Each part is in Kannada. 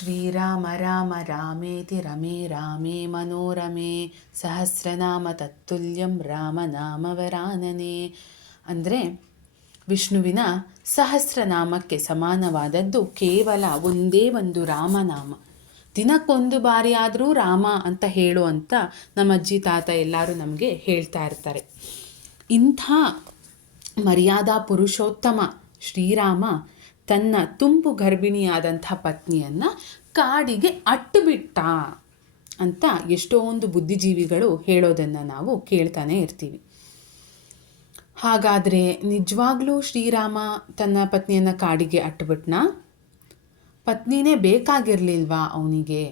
ಶ್ರೀರಾಮ ರಾಮ ರಾಮೇತಿ ರಮೇ ರಾಮೇ ಮನೋರಮೇ ಸಹಸ್ರನಾಮ ತತ್ತುಲ್ಯಂ ರಾಮನಾಮವರಾನನೆ ಅಂದರೆ ವಿಷ್ಣುವಿನ ಸಹಸ್ರನಾಮಕ್ಕೆ ಸಮಾನವಾದದ್ದು ಕೇವಲ ಒಂದೇ ಒಂದು ರಾಮನಾಮ. ದಿನಕ್ಕೊಂದು ಬಾರಿ ಆದರೂ ರಾಮ ಅಂತ ಹೇಳು ಅಂತ ನಮ್ಮ ಅಜ್ಜಿ ತಾತ ಎಲ್ಲರೂ ನಮಗೆ ಹೇಳ್ತಾ ಇರ್ತಾರೆ. ಇಂಥ ಮರ್ಯಾದಾ ಪುರುಷೋತ್ತಮ ಶ್ರೀರಾಮ ತನ್ನ ತುಂಬು ಗರ್ಭಿಣಿಯಾದಂಥ ಪತ್ನಿಯನ್ನು ಕಾಡಿಗೆ ಅಟ್ಟುಬಿಟ್ಟ ಅಂತ ಎಷ್ಟೊಂದು ಬುದ್ಧಿಜೀವಿಗಳು ಹೇಳೋದನ್ನು ನಾವು ಕೇಳ್ತಾನೆ ಇರ್ತೀವಿ. ಹಾಗಾದರೆ ನಿಜವಾಗ್ಲೂ ಶ್ರೀರಾಮ ತನ್ನ ಪತ್ನಿಯನ್ನು ಕಾಡಿಗೆ ಅಟ್ಟುಬಿಟ್ನ? ಪತ್ನಿನೇ ಬೇಕಾಗಿರಲಿಲ್ವಾ ಅವನಿಗೆ?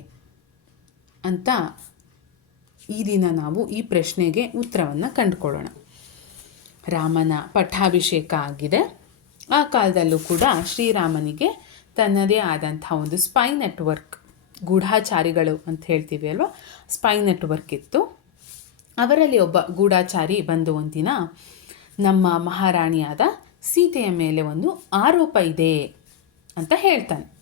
ಅಂತ ಈ ದಿನ ನಾವು ಈ ಪ್ರಶ್ನೆಗೆ ಉತ್ತರವನ್ನು ಕಂಡುಕೊಳ್ಳೋಣ. ರಾಮನ ಪಟ್ಟಾಭಿಷೇಕ ಆಗಿದೆ. ಆ ಕಾಲದಲ್ಲೂ ಕೂಡ ಶ್ರೀರಾಮನಿಗೆ ತನ್ನದೇ ಆದಂಥ ಒಂದು ಸ್ಪೈ ನೆಟ್ವರ್ಕ್ ಗೂಢಾಚಾರಿಗಳು ಅಂತ ಹೇಳ್ತೀವಿ ಅಲ್ವಾ? ಸ್ಪೈ ನೆಟ್ವರ್ಕ್ ಇತ್ತು. ಅವರಲ್ಲಿ ಒಬ್ಬ ಗೂಢಾಚಾರಿ ಬಂದು ಒಂದಿನ ನಮ್ಮ ಮಹಾರಾಣಿಯಾದ ಸೀತೆಯ ಮೇಲೆ ಒಂದು ಆರೋಪ ಇದೆ ಅಂತ ಹೇಳ್ತಾನೆ.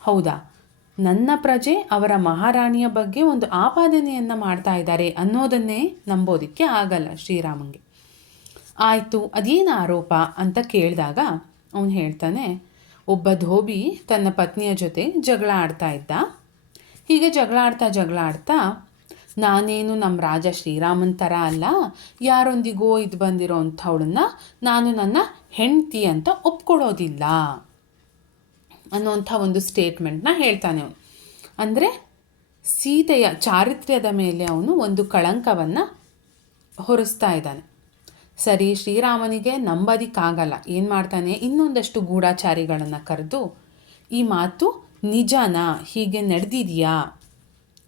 ಹೌದಾ? ನನ್ನ ಪ್ರಜೆ ಅವರ ಮಹಾರಾಣಿಯ ಬಗ್ಗೆ ಒಂದು ಆಪಾದನೆಯನ್ನು ಮಾಡ್ತಾ ಇದ್ದಾರೆ ಅನ್ನೋದನ್ನೇ ನಂಬೋದಕ್ಕೆ ಆಗಲ್ಲ ಶ್ರೀರಾಮಂಗೆ. ಆಯಿತು, ಅದೇನು ಆರೋಪ ಅಂತ ಕೇಳಿದಾಗ ಅವನು ಹೇಳ್ತಾನೆ, ಒಬ್ಬ ಧೋಬಿ ತನ್ನ ಪತ್ನಿಯ ಜೊತೆ ಜಗಳ ಆಡ್ತಾ ಇದ್ದ. ಹೀಗೆ ಜಗಳ ಆಡ್ತಾ ಜಗಳ ಆಡ್ತಾ ನಾನೇನು ನಮ್ಮ ರಾಜ ಶ್ರೀರಾಮನ್ ಥರ ಅಲ್ಲ, ಯಾರೊಂದಿಗೋ ಇದು ಬಂದಿರೋ ಅಂಥವಳನ್ನ ನಾನು ನನ್ನ ಹೆಂಡತಿ ಅಂತ ಒಪ್ಕೊಳ್ಳೋದಿಲ್ಲ. ಅನ್ನೋಂಥ ಒಂದು ಸ್ಟೇಟ್ಮೆಂಟ್ನ ಹೇಳ್ತಾನೆ ಅವನು. ಅಂದರೆ ಸೀತೆಯ ಚಾರಿತ್ರ್ಯದ ಮೇಲೆ ಅವನು ಒಂದು ಕಳಂಕವನ್ನು ಹೊರಿಸ್ತಾ ಇದ್ದಾನೆ. ಸರಿ, ಶ್ರೀರಾಮನಿಗೆ ನಂಬೋದಿಕ್ಕಾಗಲ್ಲ. ಏನು ಮಾಡ್ತಾನೆ? ಇನ್ನೊಂದಷ್ಟು ಗೂಢಾಚಾರಿಗಳನ್ನು ಕರೆದು, ಈ ಮಾತು ನಿಜನಾ? ಹೀಗೆ ನಡೆದಿದೆಯಾ?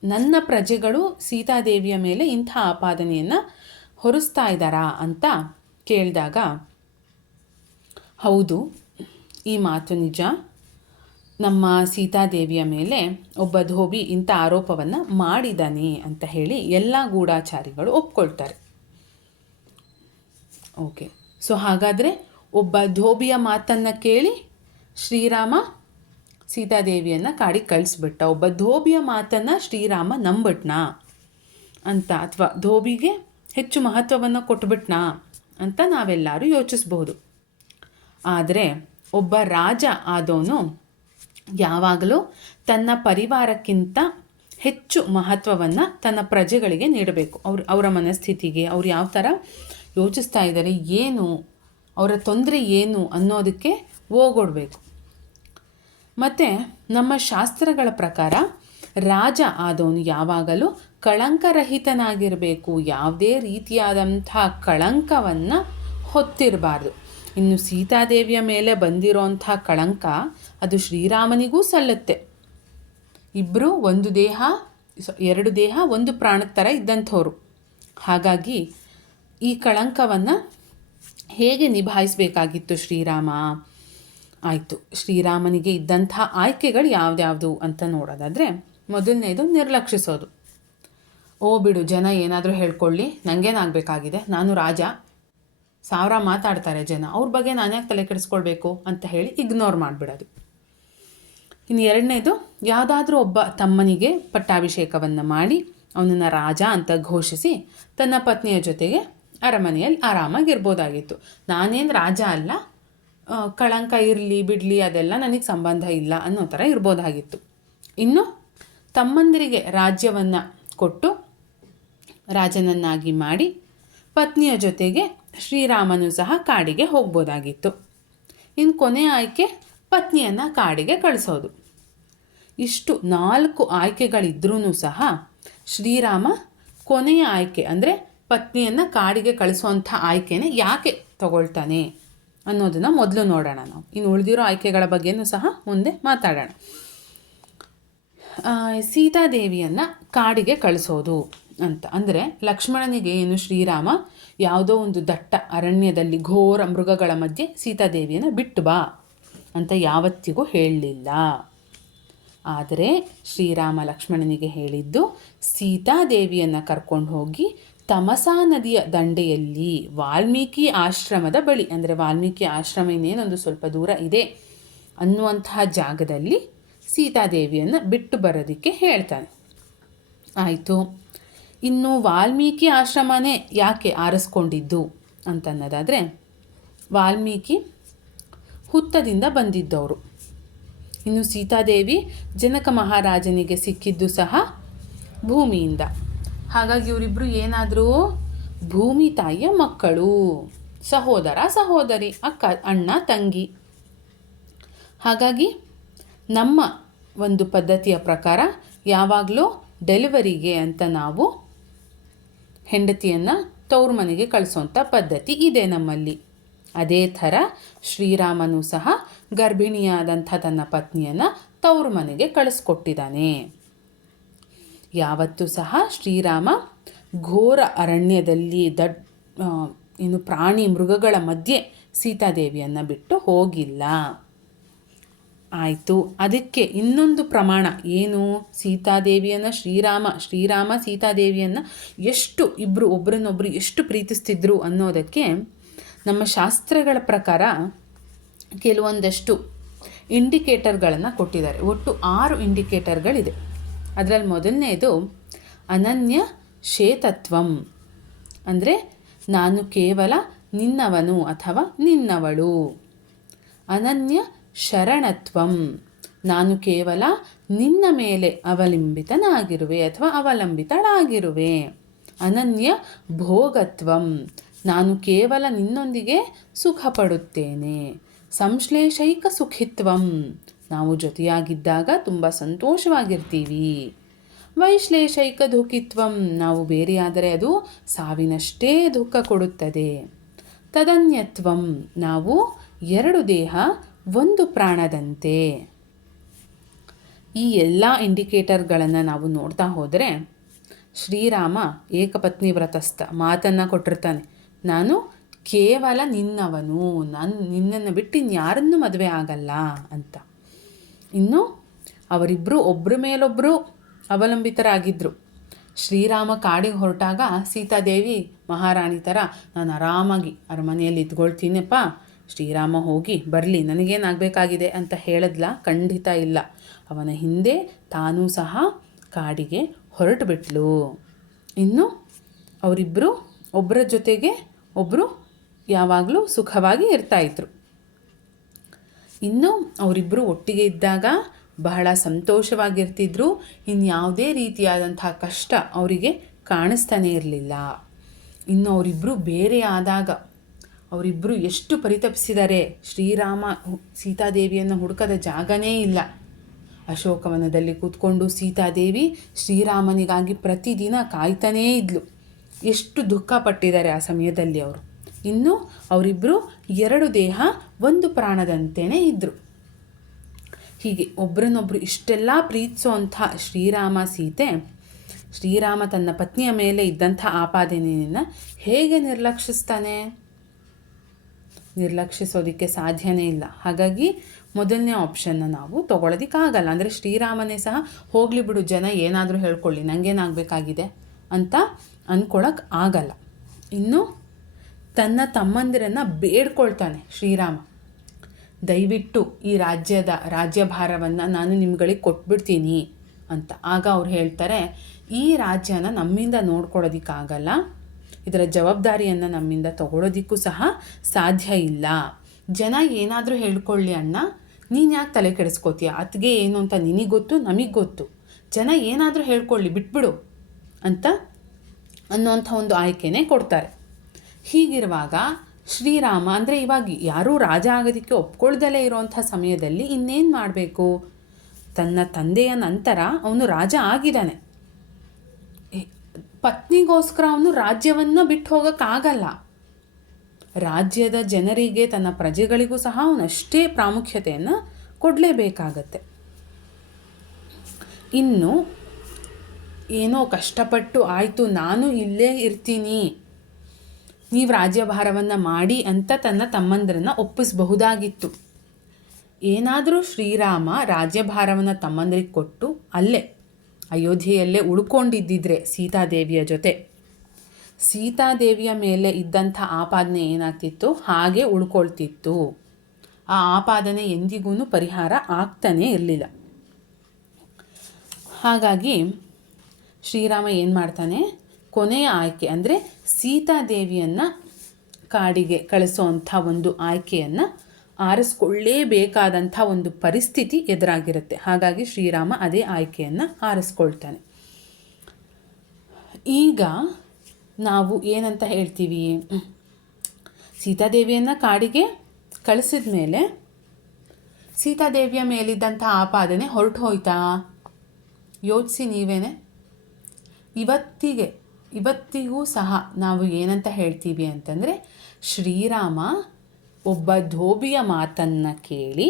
ನನ್ನ ಪ್ರಜೆಗಳು ಸೀತಾದೇವಿಯ ಮೇಲೆ ಇಂಥ ಆಪಾದನೆಯನ್ನು ಹೊರಿಸ್ತಾ ಇದ್ದಾರಾ? ಅಂತ ಕೇಳಿದಾಗ, ಹೌದು, ಈ ಮಾತು ನಿಜ. ನಮ್ಮ ಸೀತಾದೇವಿಯ ಮೇಲೆ ಒಬ್ಬ ಧೋಬಿ ಇಂಥ ಆರೋಪವನ್ನು ಮಾಡಿದ್ದಾನೆ ಅಂತ ಹೇಳಿ ಎಲ್ಲ ಗೂಢಾಚಾರಿಗಳು ಒಪ್ಕೊಳ್ತಾರೆ. ಓಕೆ. ಸೊ ಹಾಗಾದರೆ ಒಬ್ಬ ಧೋಬಿಯ ಮಾತನ್ನು ಕೇಳಿ ಶ್ರೀರಾಮ ಸೀತಾದೇವಿಯನ್ನು ಕಾಡಿಗೆ ಕಳಿಸ್ಬಿಟ್ಟ. ಒಬ್ಬ ಧೋಬಿಯ ಮಾತನ್ನು ಶ್ರೀರಾಮ ನಂಬಿಟ್ನಾ ಅಂತ, ಅಥವಾ ಧೋಬಿಗೆ ಹೆಚ್ಚು ಮಹತ್ವವನ್ನು ಕೊಟ್ಬಿಟ್ನಾ ಅಂತ ನಾವೆಲ್ಲರೂ ಯೋಚಿಸ್ಬೋದು. ಆದರೆ ಒಬ್ಬ ರಾಜ ಆದವನು ಯಾವಾಗಲೂ ತನ್ನ ಪರಿವಾರಕ್ಕಿಂತ ಹೆಚ್ಚು ಮಹತ್ವವನ್ನು ತನ್ನ ಪ್ರಜೆಗಳಿಗೆ ನೀಡಬೇಕು. ಅವ್ರ, ಅವರ ಮನಸ್ಥಿತಿಗೆ, ಅವ್ರು ಯಾವ ಥರ ಯೋಚಿಸ್ತಾ ಇದ್ದಾರೆ, ಏನು, ಅವರ ತೊಂದರೆ ಏನು ಅನ್ನೋದಕ್ಕೆ ಹೋಗೊಡ್ಬೇಕು. ಮತ್ತು ನಮ್ಮ ಶಾಸ್ತ್ರಗಳ ಪ್ರಕಾರ ರಾಜ ಆದವನು ಯಾವಾಗಲೂ ಕಳಂಕರಹಿತನಾಗಿರಬೇಕು. ಯಾವುದೇ ರೀತಿಯಾದಂಥ ಕಳಂಕವನ್ನು ಹೊತ್ತಿರಬಾರ್ದು. ಇನ್ನು ಸೀತಾದೇವಿಯ ಮೇಲೆ ಬಂದಿರೋಂಥ ಕಳಂಕ ಅದು ಶ್ರೀರಾಮನಿಗೂ ಸಲ್ಲುತ್ತೆ. ಇಬ್ಬರು ಒಂದು ದೇಹ, ಎರಡು ದೇಹ, ಒಂದು ಪ್ರಾಣದ ಥರ ಇದ್ದಂಥವ್ರು. ಹಾಗಾಗಿ ಈ ಕಳಂಕವನ್ನು ಹೇಗೆ ನಿಭಾಯಿಸಬೇಕಾಗಿತ್ತು ಶ್ರೀರಾಮ? ಆಯಿತು, ಶ್ರೀರಾಮನಿಗೆ ಇದ್ದಂಥ ಆಯ್ಕೆಗಳು ಯಾವ್ದ್ಯಾವುದು ಅಂತ ನೋಡೋದಾದರೆ, ಮೊದಲನೇದು ನಿರ್ಲಕ್ಷಿಸೋದು. ಓ ಬಿಡು, ಜನ ಏನಾದರೂ ಹೇಳ್ಕೊಳ್ಳಿ ನನಗೇನಾಗಬೇಕಾಗಿದೆ ನಾನು ರಾಜ. ಸಾವಿರ ಮಾತಾಡ್ತಾರೆ ಜನ. ಅವ್ರ ಬಗ್ಗೆ ನಾನು ಯಾಕೆ ತಲೆ ಕೆಡಿಸ್ಕೊಳ್ಬೇಕು ಅಂತ ಹೇಳಿ ಇಗ್ನೋರ್ ಮಾಡಿಬಿಡೋದು. ಇನ್ನು ಎರಡನೇದು, ಯಾವುದಾದ್ರೂ ಒಬ್ಬ ತಮ್ಮನಿಗೆ ಪಟ್ಟಾಭಿಷೇಕವನ್ನು ಮಾಡಿ, ಅವನನ್ನು ರಾಜ ಅಂತ ಘೋಷಿಸಿ, ತನ್ನ ಪತ್ನಿಯ ಜೊತೆಗೆ ಅರಮನೆಯಲ್ಲಿ ಆರಾಮಾಗಿರ್ಬೋದಾಗಿತ್ತು. ನಾನೇನು ರಾಜ ಅಲ್ಲ ಕಳಂಕ ಇರಲಿ, ಬಿಡಲಿ, ಅದೆಲ್ಲ ನನಗೆ ಸಂಬಂಧ ಇಲ್ಲ ಅನ್ನೋ ಥರ ಇರ್ಬೋದಾಗಿತ್ತು. ಇನ್ನು ತಮ್ಮಂದಿರಿಗೆ ರಾಜ್ಯವನ್ನು ಕೊಟ್ಟು ರಾಜನನ್ನಾಗಿ ಮಾಡಿ ಪತ್ನಿಯ ಜೊತೆಗೆ ಶ್ರೀರಾಮನು ಸಹ ಕಾಡಿಗೆ ಹೋಗ್ಬೋದಾಗಿತ್ತು. ಇನ್ನು ಕೊನೆಯ ಆಯ್ಕೆ ಪತ್ನಿಯನ್ನು ಕಾಡಿಗೆ ಕಳಿಸೋದು. ಇಷ್ಟು ನಾಲ್ಕು ಆಯ್ಕೆಗಳಿದ್ರೂ ಸಹ ಶ್ರೀರಾಮ ಕೊನೆಯ ಆಯ್ಕೆ ಅಂದರೆ ಪತ್ನಿಯನ್ನು ಕಾಡಿಗೆ ಕಳಿಸುವಂಥ ಆಯ್ಕೆನೇ ಯಾಕೆ ತಗೊಳ್ತಾನೆ ಅನ್ನೋದನ್ನು ಮೊದಲು ನೋಡೋಣ ನಾವು. ಇನ್ನು ಉಳಿದಿರೋ ಆಯ್ಕೆಗಳ ಬಗ್ಗೆಯೂ ಸಹ ಮುಂದೆ ಮಾತಾಡೋಣ. ಸೀತಾದೇವಿಯನ್ನು ಕಾಡಿಗೆ ಕಳಿಸೋದು ಅಂತ. ಅಂದರೆ ಲಕ್ಷ್ಮಣನಿಗೆ ಏನು ಶ್ರೀರಾಮ ಯಾವುದೋ ಒಂದು ದಟ್ಟ ಅರಣ್ಯದಲ್ಲಿ ಘೋರ ಮೃಗಗಳ ಮಧ್ಯೆ ಸೀತಾದೇವಿಯನ್ನು ಬಿಟ್ಟು ಬಾ ಅಂತ ಯಾವತ್ತಿಗೂ ಹೇಳಲಿಲ್ಲ. ಆದರೆ ಶ್ರೀರಾಮ ಲಕ್ಷ್ಮಣನಿಗೆ ಹೇಳಿದ್ದು, ಸೀತಾದೇವಿಯನ್ನು ಕರ್ಕೊಂಡು ಹೋಗಿ ತಮಸಾ ನದಿಯ ದಂಡೆಯಲ್ಲಿ ವಾಲ್ಮೀಕಿ ಆಶ್ರಮದ ಬಳಿ, ಅಂದರೆ ವಾಲ್ಮೀಕಿ ಆಶ್ರಮ ಇನ್ನೇನೊಂದು ಸ್ವಲ್ಪ ದೂರ ಇದೆ ಅನ್ನುವಂತಹ ಜಾಗದಲ್ಲಿ ಸೀತಾದೇವಿಯನ್ನು ಬಿಟ್ಟು ಬರೋದಕ್ಕೆ ಹೇಳ್ತಾನೆ. ಆಯಿತು, ಇನ್ನು ವಾಲ್ಮೀಕಿ ಆಶ್ರಮನೇ ಯಾಕೆ ಆರಿಸ್ಕೊಂಡಿದ್ದು ಅಂತನ್ನೋದಾದರೆ, ವಾಲ್ಮೀಕಿ ಹುತ್ತದಿಂದ ಬಂದಿದ್ದವರು. ಇನ್ನು ಸೀತಾದೇವಿ ಜನಕ ಮಹಾರಾಜನಿಗೆ ಸಿಕ್ಕಿದ್ದು ಸಹ ಭೂಮಿಯಿಂದ. ಹಾಗಾಗಿ ಇವರಿಬ್ಬರು ಏನಾದರೂ ಭೂಮಿ ತಾಯಿಯ ಮಕ್ಕಳು, ಸಹೋದರ, ಸಹೋದರಿ, ಅಕ್ಕ, ಅಣ್ಣ, ತಂಗಿ. ಹಾಗಾಗಿ ನಮ್ಮ ಒಂದು ಪದ್ಧತಿಯ ಪ್ರಕಾರ ಯಾವಾಗಲೂ ಡೆಲಿವರಿಗೆ ಅಂತ ನಾವು ಹೆಂಡತಿಯನ್ನು ತವ್ರ ಮನೆಗೆ ಕಳಿಸೋಂಥ ಪದ್ಧತಿ ಇದೆ ನಮ್ಮಲ್ಲಿ. ಅದೇ ಥರ ಶ್ರೀರಾಮನು ಸಹ ಗರ್ಭಿಣಿಯಾದಂಥ ತನ್ನ ಪತ್ನಿಯನ್ನು ತವ್ರ ಮನೆಗೆ ಕಳಿಸ್ಕೊಟ್ಟಿದ್ದಾನೆ. ಯಾವತ್ತೂ ಸಹ ಶ್ರೀರಾಮ ಘೋರ ಅರಣ್ಯದಲ್ಲಿ ದಡ್ ಏನು ಪ್ರಾಣಿ ಮೃಗಗಳ ಮಧ್ಯೆ ಸೀತಾದೇವಿಯನ್ನು ಬಿಟ್ಟು ಹೋಗಿಲ್ಲ. ಆಯಿತು, ಅದಕ್ಕೆ ಇನ್ನೊಂದು ಪ್ರಮಾಣ. ಏನು? ಸೀತಾದೇವಿಯನ್ನು, ಶ್ರೀರಾಮ ಶ್ರೀರಾಮ ಸೀತಾದೇವಿಯನ್ನು ಎಷ್ಟು ಇಬ್ಬರು ಒಬ್ಬರನ್ನೊಬ್ಬರು ಎಷ್ಟು ಪ್ರೀತಿಸ್ತಿದ್ರು ಅನ್ನೋದಕ್ಕೆ ನಮ್ಮ ಶಾಸ್ತ್ರಗಳ ಪ್ರಕಾರ ಕೆಲವೊಂದಷ್ಟು ಇಂಡಿಕೇಟರ್ಗಳನ್ನು ಕೊಟ್ಟಿದ್ದಾರೆ. ಒಟ್ಟು ಆರು ಇಂಡಿಕೇಟರ್ಗಳಿದೆ. ಅದರಲ್ಲಿ ಮೊದಲನೇದು ಅನನ್ಯ ಶೇತತ್ವಂ. ಅಂದರೆ ನಾನು ಕೇವಲ ನಿನ್ನವನು ಅಥವಾ ನಿನ್ನವಳು. ಅನನ್ಯ ಶರಣತ್ವಂ. ನಾನು ಕೇವಲ ನಿನ್ನ ಮೇಲೆ ಅವಲಂಬಿತನಾಗಿರುವೆ ಅಥವಾ ಅವಲಂಬಿತಳಾಗಿರುವೆ. ಅನನ್ಯ ಭೋಗತ್ವಂ. ನಾನು ಕೇವಲ ನಿನ್ನೊಂದಿಗೆ ಸುಖ ಪಡುತ್ತೇನೆ ಸಂಶ್ಲೇಷೈಕ ಸುಖಿತ್ವಂ. ನಾವು ಜೊತೆಯಾಗಿದ್ದಾಗ ತುಂಬ ಸಂತೋಷವಾಗಿರ್ತೀವಿ. ವೈಶ್ಲೇಷೈಕ ದುಃಖಿತ್ವಂ, ನಾವು ಬೇರೆಯಾದರೆ ಅದು ಸಾವಿನಷ್ಟೇ ದುಃಖ ಕೊಡುತ್ತದೆ. ತದನ್ಯತ್ವಂ, ನಾವು ಎರಡು ದೇಹ, ಒಂದು ಪ್ರಾಣದಂತೆ. ಈ ಎಲ್ಲ ಇಂಡಿಕೇಟರ್ಗಳನ್ನು ನಾವು ನೋಡ್ತಾ ಹೋದರೆ ಶ್ರೀರಾಮ ಏಕಪತ್ನಿ ವ್ರತಸ್ಥ ಮಾತನ್ನು ಕೊಟ್ಟಿರ್ತಾನೆ. ನಾನು ಕೇವಲ ನಿನ್ನವನು, ನಾನು ನಿನ್ನನ್ನು ಬಿಟ್ಟು ಇನ್ಯಾರನ್ನೂ ಮದುವೆ ಆಗಲ್ಲ ಅಂತ. ಇನ್ನು ಅವರಿಬ್ಬರು ಒಬ್ಬರ ಮೇಲೊಬ್ಬರು ಅವಲಂಬಿತರಾಗಿದ್ದರು ಶ್ರೀರಾಮ ಕಾಡಿಗೆ ಹೊರಟಾಗ ಸೀತಾದೇವಿ ಮಹಾರಾಣಿ ಥರ ನಾನು ಆರಾಮಾಗಿ ಅರಮನೆಯಲ್ಲಿ ಇದ್ಕೊಳ್ತೀನಪ್ಪ. ಶ್ರೀರಾಮ ಹೋಗಿ ಬರಲಿ, ನನಗೇನಾಗಬೇಕಾಗಿದೆ ಅಂತ ಹೇಳಿದ್ಲ ಖಂಡಿತ ಇಲ್ಲ. ಅವನ ಹಿಂದೆ ತಾನೂ ಸಹ ಕಾಡಿಗೆ ಹೊರಟು ಬಿಟ್ಲು ಇನ್ನು ಅವರಿಬ್ಬರು ಒಬ್ಬರ ಜೊತೆಗೆ ಒಬ್ಬರು ಯಾವಾಗಲೂ ಸುಖವಾಗಿ ಇರ್ತಾಯಿದ್ರು ಇನ್ನು ಅವರಿಬ್ಬರು ಒಟ್ಟಿಗೆ ಇದ್ದಾಗ ಬಹಳ ಸಂತೋಷವಾಗಿರ್ತಿದ್ರು. ಇನ್ಯಾವುದೇ ರೀತಿಯಾದಂತಹ ಕಷ್ಟ ಅವರಿಗೆ ಕಾಣಿಸ್ತಾನೇ ಇರಲಿಲ್ಲ. ಇನ್ನು ಅವರಿಬ್ಬರು ಬೇರೆ ಆದಾಗ ಅವರಿಬ್ಬರು ಎಷ್ಟು ಪರಿತಪಿಸಿದ್ದಾರೆ ಶ್ರೀರಾಮ ಸೀತಾದೇವಿಯನ್ನು ಹುಡುಕದ ಜಾಗನೇ ಇಲ್ಲ. ಅಶೋಕವನದಲ್ಲಿ ಕೂತ್ಕೊಂಡು ಸೀತಾದೇವಿ ಶ್ರೀರಾಮನಿಗಾಗಿ ಪ್ರತಿದಿನ ಕಾಯ್ತಾನೇ ಇದ್ಲು. ಎಷ್ಟು ದುಃಖ ಪಟ್ಟಿದ್ದಾರೆ ಆ ಸಮಯದಲ್ಲಿ ಅವರು. ಇನ್ನು ಅವರಿಬ್ಬರು ಎರಡು ದೇಹ, ಒಂದು ಪ್ರಾಣದಂತೆಯೇ ಇದ್ದರು ಹೀಗೆ ಒಬ್ಬರನ್ನೊಬ್ಬರು ಇಷ್ಟೆಲ್ಲ ಪ್ರೀತಿಸುವಂಥ ಶ್ರೀರಾಮ ಸೀತೆ, ಶ್ರೀರಾಮ ತನ್ನ ಪತ್ನಿಯ ಮೇಲೆ ಇದ್ದಂಥ ಆಪಾದನೆಯನ್ನು ಹೇಗೆ ನಿರ್ಲಕ್ಷಿಸ್ತಾನೆ? ನಿರ್ಲಕ್ಷಿಸೋದಕ್ಕೆ ಸಾಧ್ಯನೇ ಇಲ್ಲ. ಹಾಗಾಗಿ ಮೊದಲನೇ ಆಪ್ಷನ್ನ ನಾವು ತೊಗೊಳೋದಕ್ಕಾಗಲ್ಲ. ಅಂದರೆ ಶ್ರೀರಾಮನೇ ಸಹ ಹೋಗಲಿ ಬಿಡು ಜನ, ಏನಾದರೂ ಹೇಳ್ಕೊಳ್ಳಿ ನನಗೇನಾಗಬೇಕಾಗಿದೆ ಅಂತ ಅಂದ್ಕೊಳಕ್ಕೆ ಆಗಲ್ಲ. ಇನ್ನು ತನ್ನ ತಮ್ಮಂದಿರನ್ನು ಬೇಡ್ಕೊಳ್ತಾನೆ ಶ್ರೀರಾಮ. ದಯವಿಟ್ಟು ಈ ರಾಜ್ಯದ ರಾಜ್ಯಭಾರವನ್ನು ನಾನು ನಿಮ್ಗಳಿಗೆ ಕೊಟ್ಬಿಡ್ತೀನಿ ಅಂತ. ಆಗ ಅವ್ರು ಹೇಳ್ತಾರೆ, ಈ ರಾಜ್ಯನ ನಮ್ಮಿಂದ ನೋಡ್ಕೊಳ್ಳೋದಕ್ಕಾಗಲ್ಲ ಇದರ ಜವಾಬ್ದಾರಿಯನ್ನು ನಮ್ಮಿಂದ ತಗೊಳ್ಳೋದಿಕ್ಕೂ ಸಹ ಸಾಧ್ಯ ಇಲ್ಲ. ಜನ ಏನಾದರೂ ಹೇಳ್ಕೊಳ್ಳಿ ಅಣ್ಣ, ನೀನು ಯಾಕೆ ತಲೆ ಕೆಡಿಸ್ಕೋತೀಯ? ಅತ್ಗೆ ಏನು ಅಂತ ನಿನಗೆ ಗೊತ್ತು, ನಮಗೆ ಗೊತ್ತು. ಜನ ಏನಾದರೂ ಹೇಳ್ಕೊಳ್ಳಿ, ಬಿಟ್ಬಿಡು ಅಂತ ಅನ್ನೋಂಥ ಒಂದು ಆಯ್ಕೆನೇ ಕೊಡ್ತಾರೆ. ಹೀಗಿರುವಾಗ ಶ್ರೀರಾಮ ಅಂದರೆ ಇವಾಗ ಯಾರೂ ರಾಜ ಆಗೋದಕ್ಕೆ ಒಪ್ಕೊಳ್ದಲೇ ಇರೋವಂಥ ಸಮಯದಲ್ಲಿ ಇನ್ನೇನು ಮಾಡಬೇಕು? ತನ್ನ ತಂದೆಯ ನಂತರ ಅವನು ರಾಜ ಆಗಿದ್ದಾನೆ. ಪತ್ನಿಗೋಸ್ಕರ ಅವನು ರಾಜ್ಯವನ್ನು ಬಿಟ್ಟು ಹೋಗೋಕ್ಕಾಗಲ್ಲ ರಾಜ್ಯದ ಜನರಿಗೆ, ತನ್ನ ಪ್ರಜೆಗಳಿಗೂ ಸಹ ಅವನಷ್ಟೇ ಪ್ರಾಮುಖ್ಯತೆಯನ್ನು ಕೊಡಲೇಬೇಕಾಗತ್ತೆ. ಇನ್ನು ಏನೋ ಕಷ್ಟಪಟ್ಟು ಆಯಿತು, ನಾನು ಇಲ್ಲೇ ಇರ್ತೀನಿ. ನೀವು ರಾಜ್ಯಭಾರವನ್ನು ಮಾಡಿ ಅಂತ ತನ್ನ ತಮ್ಮಂದಿರನ್ನು ಒಪ್ಪಿಸಬಹುದಾಗಿತ್ತು. ಏನಾದರೂ ಶ್ರೀರಾಮ ರಾಜ್ಯಭಾರವನ್ನು ತಮ್ಮಂದಿರಿಗೆ ಕೊಟ್ಟು ಅಲ್ಲೇ, ಅಯೋಧ್ಯೆಯಲ್ಲೇ ಉಳ್ಕೊಂಡಿದ್ದಿದ್ರೆ ಸೀತಾದೇವಿಯ ಜೊತೆ. ಸೀತಾದೇವಿಯ ಮೇಲೆ ಇದ್ದಂಥ ಆಪಾದನೆ ಏನಾಗ್ತಿತ್ತು? ಹಾಗೆ ಉಳ್ಕೊಳ್ತಿತ್ತು. ಆ ಆಪಾದನೆ ಎಂದಿಗೂ ಪರಿಹಾರ ಆಗ್ತಾನೇ ಇರಲಿಲ್ಲ. ಹಾಗಾಗಿ ಶ್ರೀರಾಮ ಏನು ಮಾಡ್ತಾನೆ? ಕೊನೆಯ ಆಯ್ಕೆ ಅಂದರೆ ಸೀತಾದೇವಿಯನ್ನು ಕಾಡಿಗೆ ಕಳಿಸೋವಂಥ ಒಂದು ಆಯ್ಕೆಯನ್ನು ಆರಿಸ್ಕೊಳ್ಳೇಬೇಕಾದಂಥ ಒಂದು ಪರಿಸ್ಥಿತಿ ಎದುರಾಗಿರುತ್ತೆ. ಹಾಗಾಗಿ ಶ್ರೀರಾಮ ಅದೇ ಆಯ್ಕೆಯನ್ನು ಆರಿಸ್ಕೊಳ್ತಾನೆ. ಈಗ ನಾವು ಏನಂತ ಹೇಳ್ತೀವಿ? ಸೀತಾದೇವಿಯನ್ನು ಕಾಡಿಗೆ ಕಳಿಸಿದ ಮೇಲೆ ಸೀತಾದೇವಿಯ ಮೇಲಿದ್ದಂಥ ಆಪಾದನೆ ಹೊರಟು ಹೋಯ್ತಾ ಯೋಚಿಸಿ ನೀವೇನೆ. ಇವತ್ತಿಗೆ ಇವತ್ತಿಗೂ ಸಹ ನಾವು ಏನಂತ ಹೇಳ್ತೀವಿ ಅಂತಂದರೆ ಶ್ರೀರಾಮ ಒಬ್ಬ ಧೋಬಿಯ ಮಾತನ್ನು ಕೇಳಿ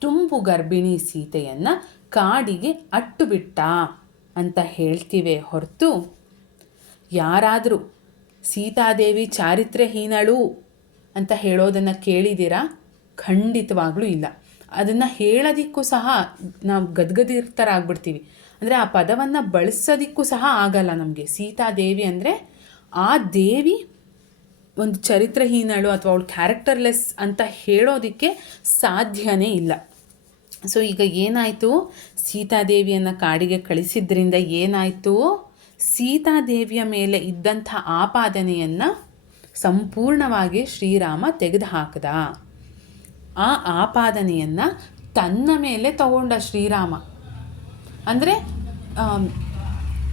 ತುಂಬು ಗರ್ಭಿಣಿ ಸೀತೆಯನ್ನು ಕಾಡಿಗೆ ಅಟ್ಟು ಬಿಟ್ಟ ಅಂತ ಹೇಳ್ತೀವಿ ಹೊರತು ಯಾರಾದರೂ ಸೀತಾದೇವಿ ಚಾರಿತ್ರ್ಯಹೀನಳು ಅಂತ ಹೇಳೋದನ್ನು ಕೇಳಿದ್ದೀರಾ? ಖಂಡಿತವಾಗಲೂ ಇಲ್ಲ. ಅದನ್ನು ಹೇಳೋದಿಕ್ಕೂ ಸಹ ನಾವು ಗದ್ಗದಿರ್ತರಾಗ್ಬಿಡ್ತೀವಿ. ಅಂದರೆ ಆ ಪದವನ್ನು ಬಳಸೋದಿಕ್ಕೂ ಸಹ ಆಗಲ್ಲ ನಮಗೆ. ಸೀತಾದೇವಿ ಅಂದರೆ ಆ ದೇವಿ ಒಂದು ಚರಿತ್ರಹೀನಳು ಅಥವಾ ಅವಳು ಕ್ಯಾರೆಕ್ಟರ್ಲೆಸ್ ಅಂತ ಹೇಳೋದಕ್ಕೆ ಸಾಧ್ಯನೇ ಇಲ್ಲ. ಸೊ ಈಗ ಏನಾಯಿತು? ಸೀತಾದೇವಿಯನ್ನು ಕಾಡಿಗೆ ಕಳಿಸಿದ್ರಿಂದ ಏನಾಯಿತು? ಸೀತಾದೇವಿಯ ಮೇಲೆ ಇದ್ದಂಥ ಆಪಾದನೆಯನ್ನು ಸಂಪೂರ್ಣವಾಗಿ ಶ್ರೀರಾಮ ತೆಗೆದುಹಾಕ್ದ. ಆ ಆಪಾದನೆಯನ್ನು ತನ್ನ ಮೇಲೆ ತಗೊಂಡ ಶ್ರೀರಾಮ. ಅಂದರೆ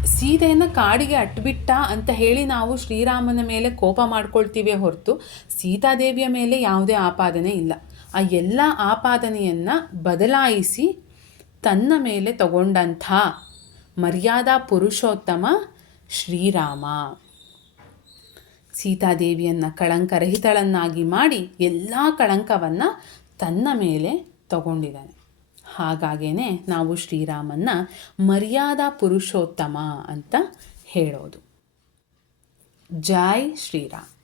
ಸೀತೆಯನ್ನು ಕಾಡಿಗೆ ಅಟ್ಬಿಟ್ಟ ಅಂತ ಹೇಳಿ ನಾವು ಶ್ರೀರಾಮನ ಮೇಲೆ ಕೋಪ ಮಾಡ್ಕೊಳ್ತೀವಿ ಹೊರತು ಸೀತಾದೇವಿಯ ಮೇಲೆ ಯಾವುದೇ ಆಪಾದನೆ ಇಲ್ಲ. ಆ ಎಲ್ಲ ಆಪಾದನೆಯನ್ನು ಬದಲಾಯಿಸಿ ತನ್ನ ಮೇಲೆ ತಗೊಂಡಂಥ ಮರ್ಯಾದಾ ಪುರುಷೋತ್ತಮ ಶ್ರೀರಾಮ. ಸೀತಾದೇವಿಯನ್ನು ಕಳಂಕರಹಿತಳನ್ನಾಗಿ ಮಾಡಿ ಎಲ್ಲ ಕಳಂಕವನ್ನು ತನ್ನ ಮೇಲೆ ತಗೊಂಡಿದ್ದಾನೆ. ಹಾಗಾಗೇ ನಾವು ಶ್ರೀರಾಮನ್ನ ಮರ್ಯಾದಾ ಪುರುಷೋತ್ತಮ ಅಂತ ಹೇಳೋದು. ಜೈ ಶ್ರೀರಾಮ್.